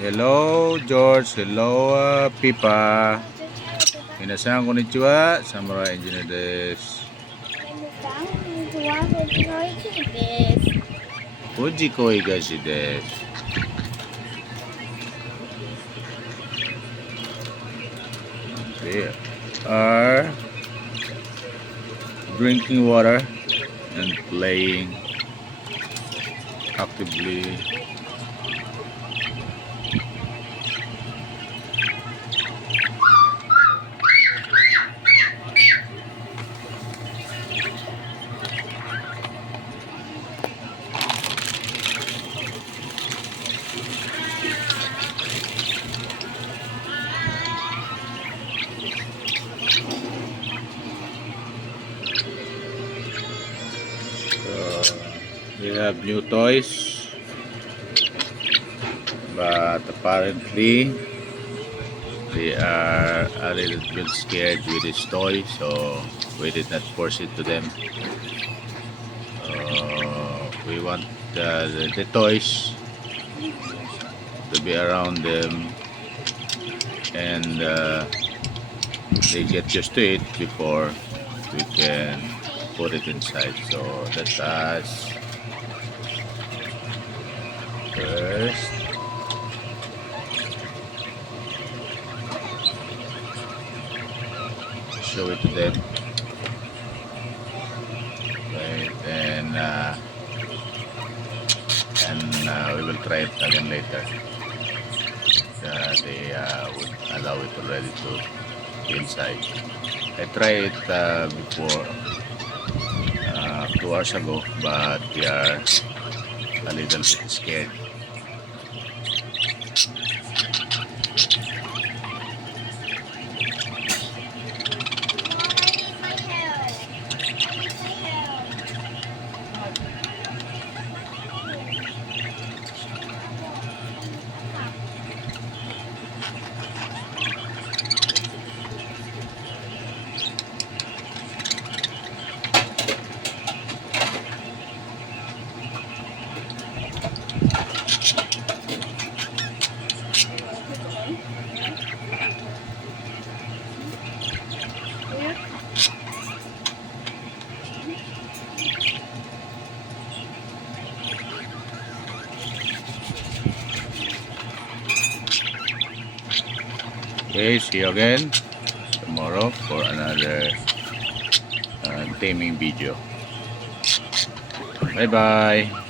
Hello, George. Hello, Pipa. Minasan konnichiwa. Samurai engineer desu. Fujiko Higashi desu. We are drinking water and playing actively. We have new toys, but apparently they are a little bit scared with this toy, so we did not force it to them. We want the toys to be around them, and they get used to it before we can put it inside. So let us first show it to them, right? And we will try it again later. They would allow it already to be inside. I tried it before 2 hours ago, but we are a little bit scared. Okay, see you again tomorrow for another taming video. Bye bye.